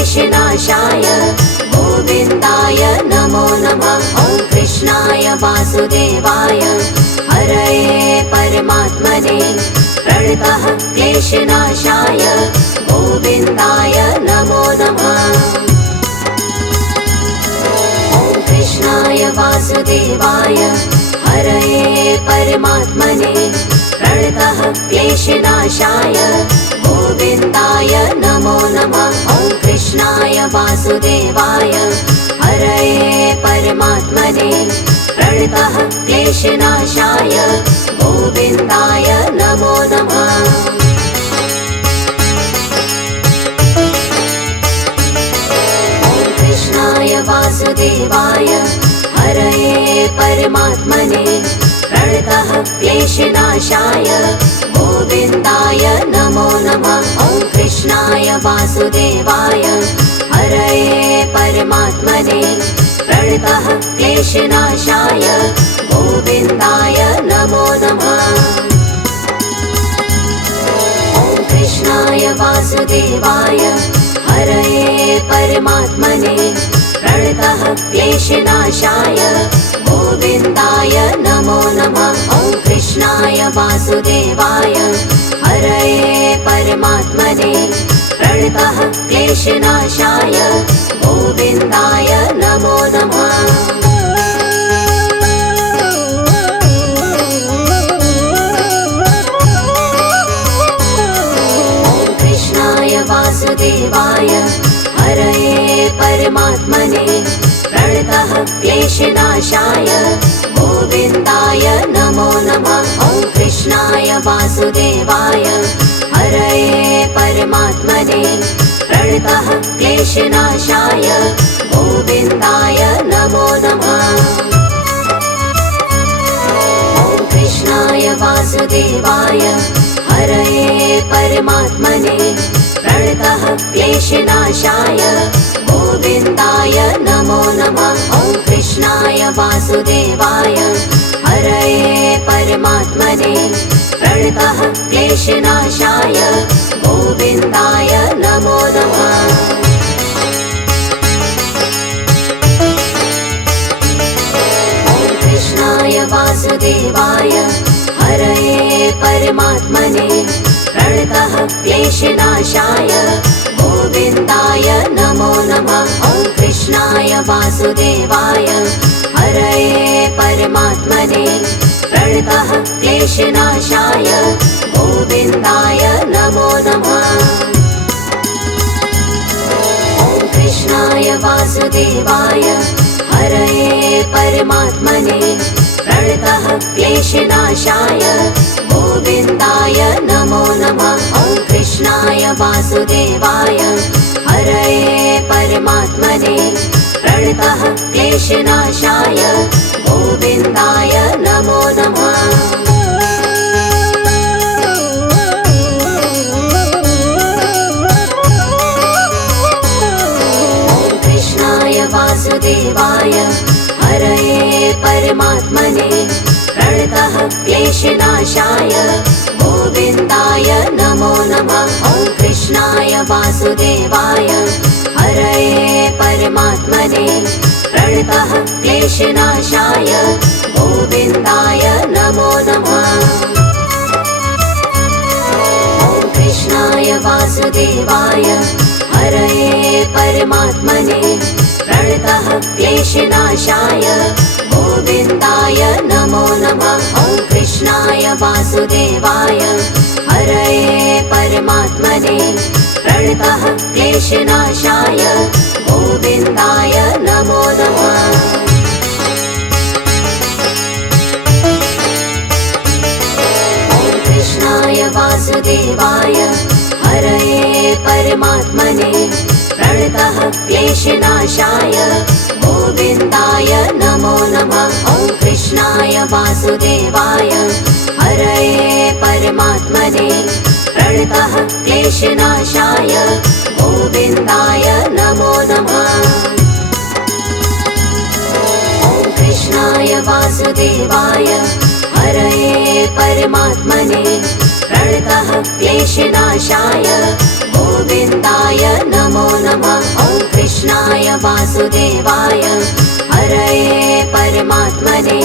क्लेशनाशाय गोविन्दाय नमो नमः। ॐ कृष्णाय वासुदेवाय हरये परमात्मने प्रणतः क्लेशनाशाय गोविन्दाय नमो नमः। ॐ कृष्णाय वासुदेवाय हरये परमात्मने प्रणतः क्लेशनाशाय गोविन्दाय नमो नमः। ॐ कृष्णाय वासुदेवाय हरये परमात्मने प्रणतः क्लेशनाशाय गोविन्दाय नमो नमः। ॐ कृष्णाय वासुदेवाय हरये परमात्मने प्रणतः क्लेशनाशाय गोविन्दाय नमो नमः। ॐ कृष्णाय वासुदेवाय हरये परमात्मने प्रणतः क्लेशनाशाय गोविन्दाय नमो नमः। ॐ कृष्णाय वासुदेवाय हरये परमात्मने प्रणतः क्लेशनाशाय गोविन्दाय नमो नमः। ॐ कृष्णाय वासुदेवाय हरये परमात्मने प्रणतः क्लेशनाशाय गोविन्दाय नमो नमः। ॐ कृष्णाय वासुदेवाय हरये परमात्मने प्रणतः क्लेशनाशाय गोविन्दाय नमो नमः। ॐ कृष्णाय वासुदेवाय हरये परमात्मने प्रणतः क्लेशनाशाय गोविन्दाय नमो नमः। ॐ कृष्णाय वासुदेवाय हरये परमात्मने प्रणतः क्लेशनाशाय गोविन्दाय नमो नमः। ॐ कृष्णाय वासुदेवाय हरये परमात्मने प्रणतः क्लेशनाशाय गोविन्दाय नमो नमः। ॐ कृष्णाय वासुदेवाय हरये परमात्मने प्रणतः क्लेशनाशाय गोविन्दाय नमो नमः। ॐ कृष्णाय वासुदेवाय हरये परमात्मने प्रणतः क्लेशनाशाय गोविन्दाय नमो नमः। ॐ कृष्णाय वासुदेवाय हरये परमात्मने प्रणतः क्लेशनाशाय गोविन्दाय नमो नमः। ॐ कृष्णाय वासुदेवाय हरये परमात्मने प्रणतः क्लेशनाशाय गोविन्दाय नमो नमः। ॐ कृष्णाय वासुदेवाय हरये परमात्मने प्रणतः क्लेशनाशाय गोविन्दाय नमो नमः। ॐ कृष्णाय वासुदेवाय हरये परमात्मने प्रणतः क्लेशनाशाय गोविन्दाय नमो नमः। ॐ कृष्णाय वासुदेवाय हरये परमात्मने प्रणतः क्लेशनाशाय गोविन्दाय नमो नमः। ॐ कृष्णाय वासुदेवाय हरये परमात्मने प्रणतः क्लेशनाशाय गोविन्दाय नमो नमः। ॐ कृष्णाय वासुदेवाय हरये परमात्मने प्रणतः क्लेशनाशाय गोविन्दाय नमो नमः। ॐ कृष्णाय वासुदेवाय हरये परमात्मने प्रणतः क्लेशनाशाय गोविन्दाय नमो नमः। ॐ कृष्णाय वासुदेवाय हरये परमात्मने प्रणतः क्लेशनाशाय गोविन्दाय नमो नमः। वासुदेवाय हरये परमात्मने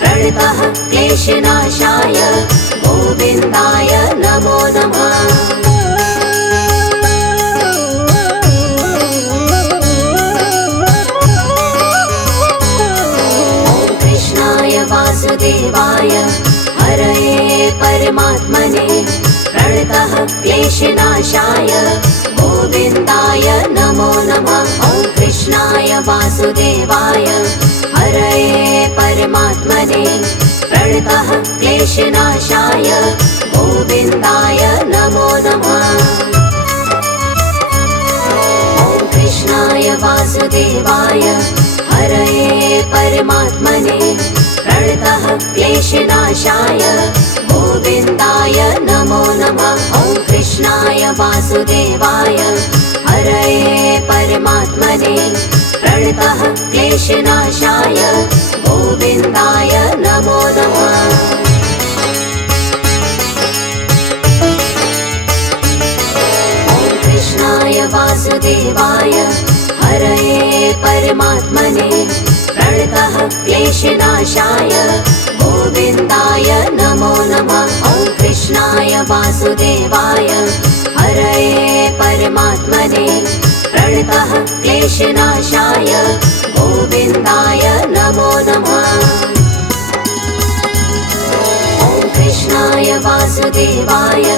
प्रणतः क्लेशनाशाय गोविन्दाय नमो नमः। वासुदेवाय हरये परमात्मने प्रणतः क्लेशनाशाय गोविन्दाय नमो नमः। ॐ कृष्णाय वासुदेवाय हरये परमात्मने प्रणतः क्लेशनाशाय गोविन्दाय नमो नमः। ॐ कृष्णाय वासुदेवाय हरये परमात्मने प्रणतः क्लेशनाशाय गोविन्दाय नमो नमः। ॐ कृष्णाय वासुदेवाय हरये परमात्मने प्रणतः क्लेशनाशाय गोविन्दाय नमो नमः। ॐ कृष्णाय वासुदेवाय हरये परमात्मने प्रणतः क्लेशनाशाय गोविन्दाय नमो नमः। ॐ कृष्णाय वासुदेवाय हरये परमात्मने प्रणतः क्लेशनाशाय गोविन्दाय नमो नमः। ॐ कृष्णाय वासुदेवाय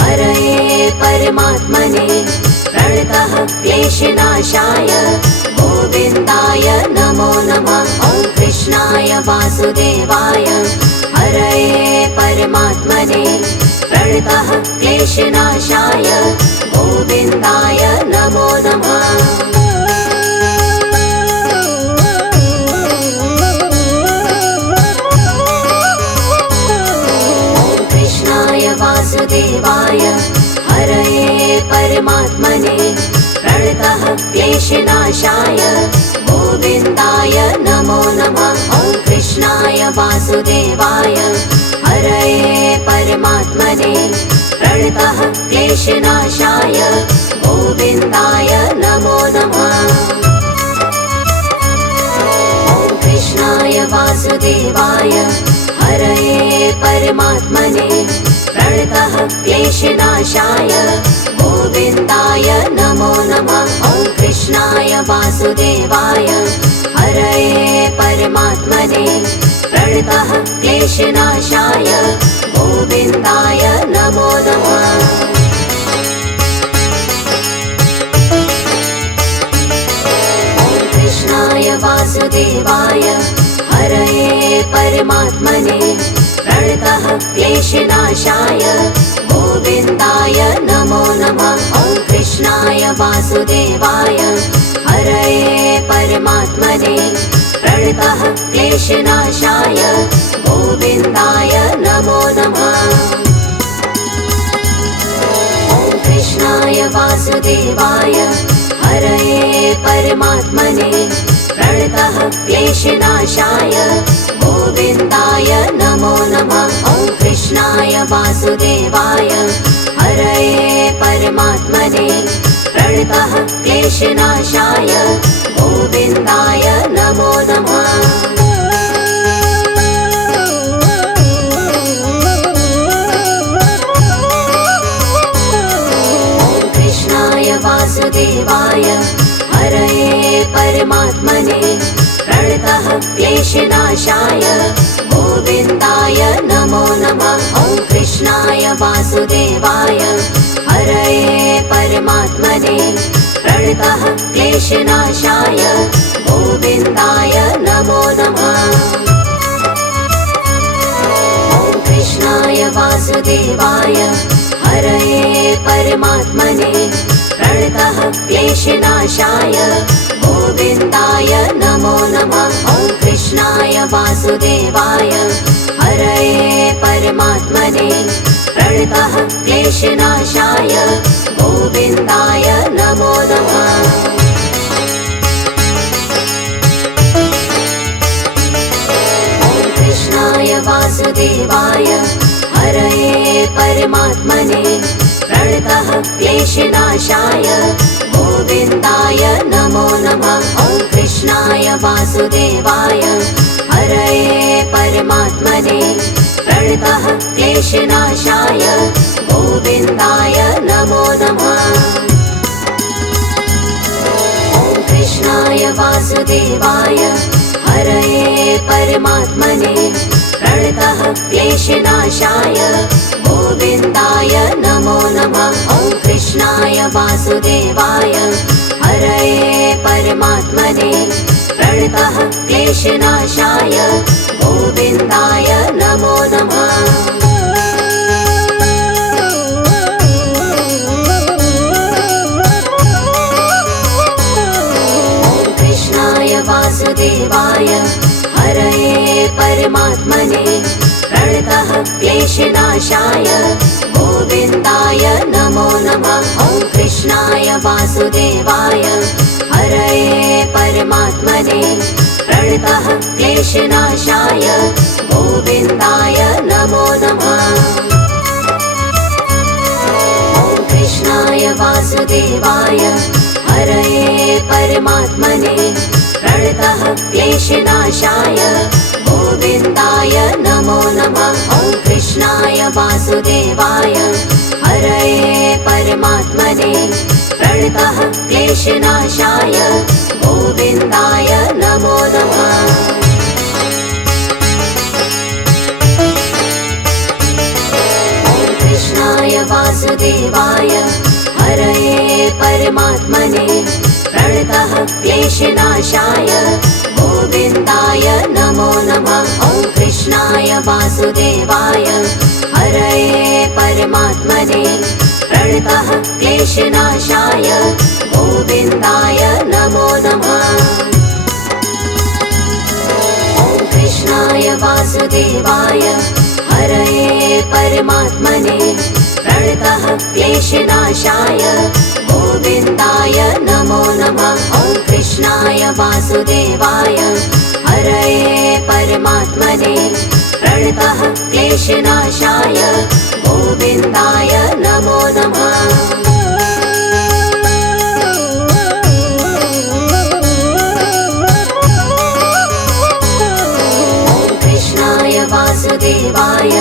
हरये परमात्मने प्रणतः क्लेशनाशाय गोविन्दाय नमो नमः। ॐ कृष्णाय वासुदेवाय हरये परमात्मने प्रणतः क्लेशनाशाय गोविन्दाय नमो नमः। ॐ कृष्णाय वासुदेवाय हरये परमात्मने प्रणतः क्लेशनाशाय गोविन्दाय नमो नमः। ॐ कृष्णाय वासुदेवाय हरये परमात्मने प्रणतः क्लेशनाशाय गोविन्दाय नमो नमः। ॐ कृष्णाय वासुदेवाय हरये परमात्मने प्रणतः क्लेशनाशाय गोविन्दाय नमो नमः। ॐ कृष्णाय वासुदेवाय हरये परमात्मने प्रणतः क्लेशनाशाय गोविन्दाय नमो नमः। ॐ कृष्णाय वासुदेवाय हरये परमात्मने प्रणतः क्लेशनाशाय गोविन्दाय नमो नमः। ॐ कृष्णाय वासुदेवाय हरये परमात्मने प्रणतः क्लेशनाशाय गोविन्दाय नमो नमः। ॐ कृष्णाय वासुदेवाय हरये परमात्मने प्रणतः क्लेशनाशाय गोविन्दाय नमो नमः। ॐ कृष्णाय वासुदेवाय हरये परमात्मने प्रणतः क्लेशनाशाय गोविन्दाय नमो नमः। ॐ कृष्णाय वासुदेवाय हरये परमात्मने प्रणतः क्लेशनाशाय गोविन्दाय नमो नमः। ॐ कृष्णाय वासुदेवाय हरये परमात्मने प्रणतः क्लेशनाशाय गोविन्दाय नमो नमः। ॐ कृष्णाय वासुदेवाय हरये परमात्मने प्रणतः क्लेशनाशाय गोविन्दाय नमो नमः। ॐ कृष्णाय वासुदेवाय हरये परमात्मने प्रणतः क्लेशनाशाय गोविन्दाय नमो नमः। ॐ कृष्णाय वासुदेवाय हरये परमात्मने प्रणतः क्लेशनाशाय गोविन्दाय नमो नमः। कृष्णाय वासुदेवाय हरये परमात्मने प्रणतः क्लेशनाशाय गोविन्दाय नमो नमः। ॐ कृष्णाय वासुदेवाय हरये परमात्मने प्रणतः क्लेशनाशाय गोविन्दाय नमो नमः। ॐ कृष्णाय वासुदेवाय हरये परमात्मने प्रणतः क्लेशनाशाय गोविन्दाय नमो नमः। ॐ कृष्णाय वासुदेवाय हरये परमात्मने प्रणतः क्लेशनाशाय गोविन्दाय नमो नमः। ॐ कृष्णाय वासुदेवाय हरये परमात्मने प्रणतः क्लेशनाशाय गोविन्दाय नमो नमः। ॐ कृष्णाय वासुदेवाय हरये परमात्मने प्रणतः क्लेशनाशाय गोविन्दाय नमो नमः। ॐ कृष्णाय वासुदेवाय हरये परमात्मने प्रणतः क्लेशनाशाय गोविन्दाय नमो नमः। ॐ कृष्णाय वासुदेवाय हरये परमात्मने प्रणतः क्लेशनाशाय गोविन्दाय नमो नमः। ॐ कृष्णाय वासुदेवाय हरये परमात्मने प्रणतः क्लेशनाशाय गोविन्दाय नमो नमः। ॐ कृष्णाय वासुदेवाय हरये परमात्मने प्रणतः क्लेशनाशाय गोविन्दाय नमो नमः। ॐ कृष्णाय वासुदेवाय हरये परमात्मने प्रणतः क्लेशनाशाय गोविन्दाय नमो नमः। ॐ कृष्णाय वासुदेवाय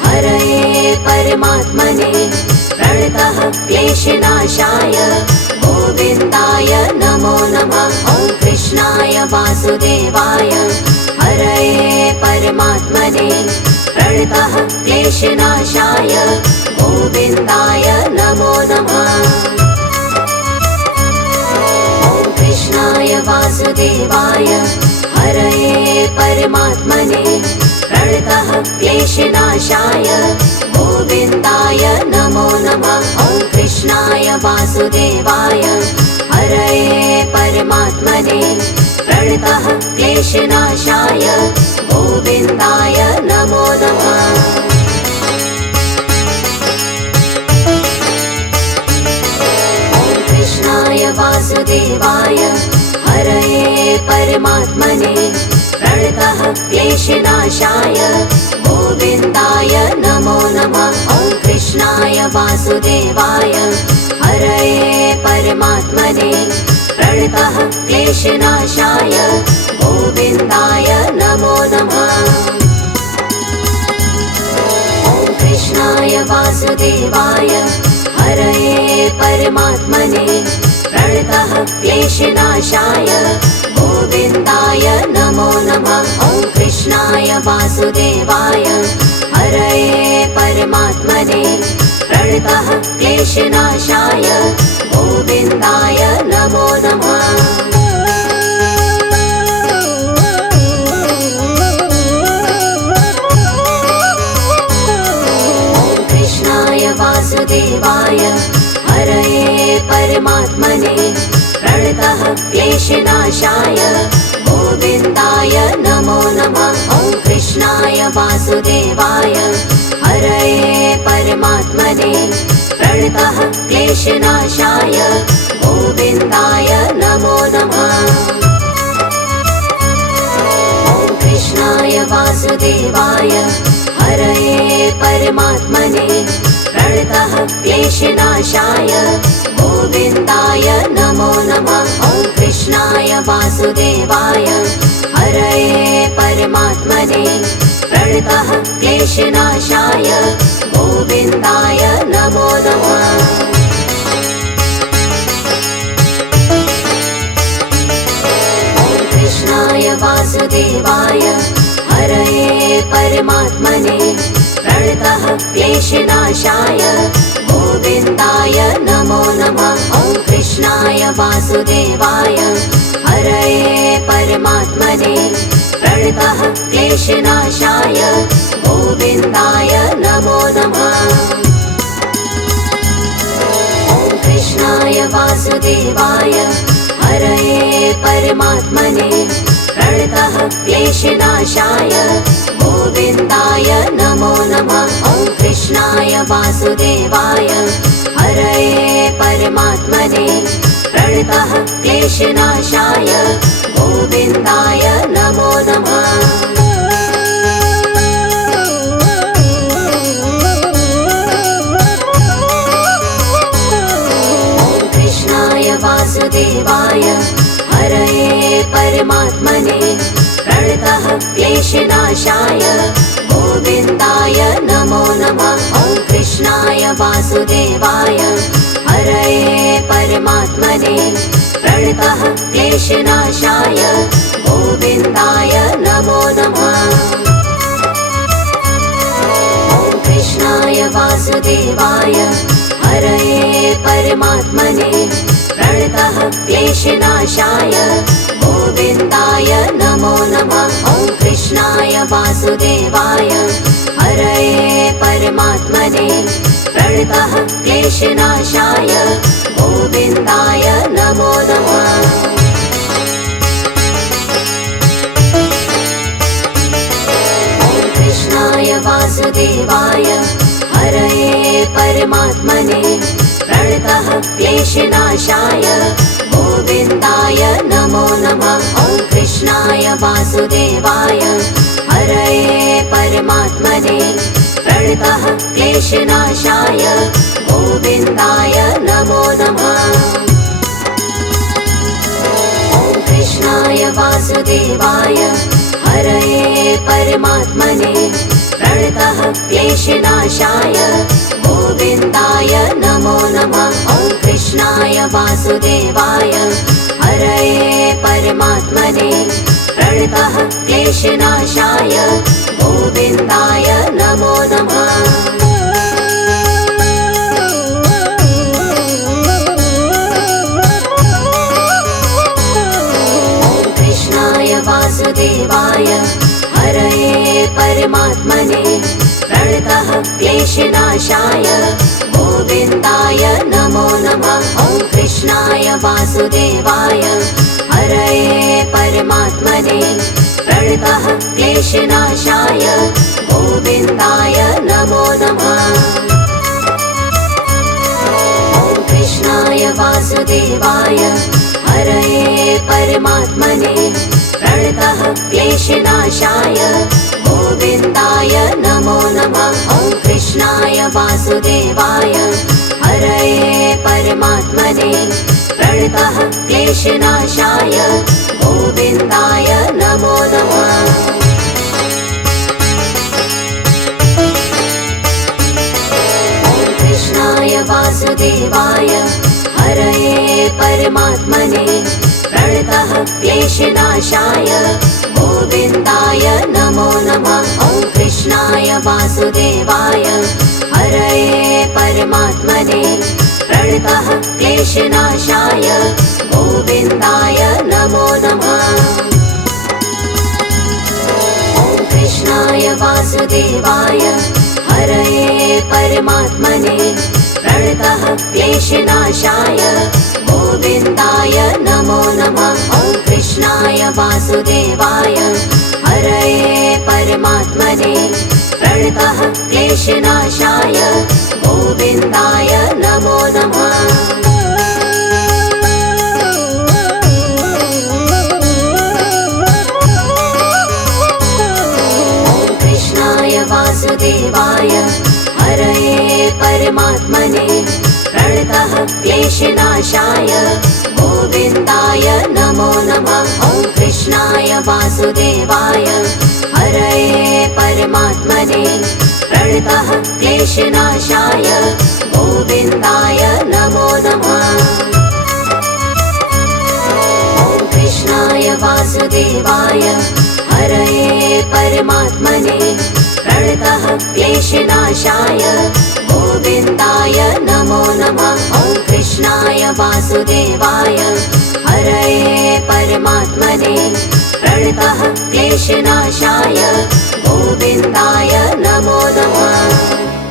हरये परमात्मने प्रणतः क्लेशनाशाय गोविन्दाय नमो नमः। ॐ कृष्णाय वासुदेवाय हरये परमात्मने प्रणतः क्लेशनाशाय गोविन्दाय नमो नमः। ॐ कृष्णाय वासुदेवाय हरये परमात्मने प्रणतः क्लेशनाशाय गोविन्दाय नमो नमः। ॐ कृष्णाय वासुदेवाय हरये परमात्मने प्रणतः क्लेशनाशाय गोविन्दाय नमो नमः। ॐ कृष्णाय वासुदेवाय हरये परमात्मने प्रणतः क्लेशनाशाय गोविन्दाय नमो नमः। ॐ कृष्णाय वासुदेवाय हरये परमात्मने प्रणतः क्लेशनाशाय गोविन्दाय नमो नमः। ॐ कृष्णाय वासुदेवाय हरये परमात्मने प्रणतः क्लेशनाशाय गोविन्दाय नमो नमः। ॐ कृष्णाय वासुदेवाय हरये परमात्मने प्रणतः क्लेशनाशाय गोविन्दाय नमो नमः। ॐ कृष्णाय वासुदेवाय हरये परमात्मने प्रणतः क्लेशनाशाय गोविन्दाय नमो नमः। ॐ कृष्णाय वासुदेवाय हरये परमात्मने प्रणतः क्लेशनाशाय गोविन्दाय नमो नमः। ॐ कृष्णाय वासुदेवाय हरये परमात्मने प्रणतः क्लेशनाशाय गोविन्दाय नमो नमः। ॐ कृष्णाय वासुदेवाय हरये परमात्मने प्रणतः क्लेशनाशाय गोविन्दाय नमो नमः। ॐ कृष्णाय वासुदेवाय हरये परमात्मने प्रणतः क्लेशनाशाय गोविन्दाय नमो नमः। ॐ कृष्णाय वासुदेवाय हरये परमात्मने प्रणतः क्लेशनाशाय गोविन्दाय नमो नमः। ॐ कृष्णाय वासुदेवाय हरये परमात्मने प्रणतः क्लेशनाशाय गोविन्दाय नमो नमः। ॐ कृष्णाय वासुदेवाय हरये परमात्मने प्रणतः क्लेशनाशाय गोविन्दाय नमो नमः। ॐ कृष्णाय वासुदेवाय हरये परमात्मने प्रणतः क्लेशनाशाय गोविन्दाय नमो नमः। ॐ कृष्णाय वासुदेवाय हरये परमात्मने प्रणतः क्लेशनाशाय गोविन्दाय नमो नमः। ॐ कृष्णाय वासुदेवाय हरये परमात्मने प्रणतः क्लेशनाशाय गोविन्दाय नमो नमः। ॐ कृष्णाय वासुदेवाय हरये परमात्मने प्रणतः क्लेशनाशाय गोविन्दाय नमो नमः। ॐ कृष्णाय वासुदेवाय हरये परमात्मने प्रणतः क्लेशनाशाय गोविन्दाय नमो नमः। ॐ कृष्णाय वासुदेवाय हरये परमात्मने प्रणतः क्लेशनाशाय गोविन्दाय नमो नमः। ॐ कृष्णाय वासुदेवाय हरये परमात्मने प्रणतः क्लेशनाशाय गोविन्दाय नमो नमः। ॐ कृष्णाय वासुदेवाय हरये परमात्मने प्रणतः क्लेशनाशाय गोविन्दाय नमो नमः। ॐ कृष्णाय वासुदेवाय हरये परमात्मने प्रणतः क्लेशनाशाय गोविन्दाय नमो नमः। ॐ कृष्णाय वासुदेवाय हरये परमात्मने प्रणतः क्लेशनाशाय गोविन्दाय नमो नमः। ॐ कृष्णाय वासुदेवाय हरये परमात्मने प्रणतः क्लेशनाशाय गोविन्दाय नमो नमः। ॐ कृष्णाय वासुदेवाय हरये परमात्मने प्रणतः क्लेशनाशाय गोविन्दाय नमो नमः। ॐ कृष्णाय वासुदेवाय हरये परमात्मने प्रणतः क्लेशनाशाय गोविन्दाय नमो नमः। ॐ कृष्णाय वासुदेवाय हरये परमात्मने प्रणतः क्लेशनाशाय गोविन्दाय नमो नमः। ॐ कृष्णाय वासुदेवाय हरये परमात्मने प्रणतः क्लेशनाशाय गोविन्दाय नमो नमः। ॐ कृष्णाय वासुदेवाय हरये परमात्मने प्रणतः क्लेशनाशाय गोविन्दाय नमो नमः। ॐ कृष्णाय वासुदेवाय हरये परमात्मने प्रणतः क्लेश क्लेशनाशाय गोविन्दाय नमो नमः। ॐ कृष्णाय वासुदेवाय हरये परमात्मने प्रणतः क्लेशनाशाय गोविन्दाय नमो नमः। ॐ कृष्णाय वासुदेवाय हरये परमात्मने प्रणतः क्लेशनाशाय गोविन्दाय नमो नमः। ॐ कृष्णाय वासुदेवाय हरये परमात्मने प्रणतः क्लेशनाशाय गोविन्दाय नमो नमः।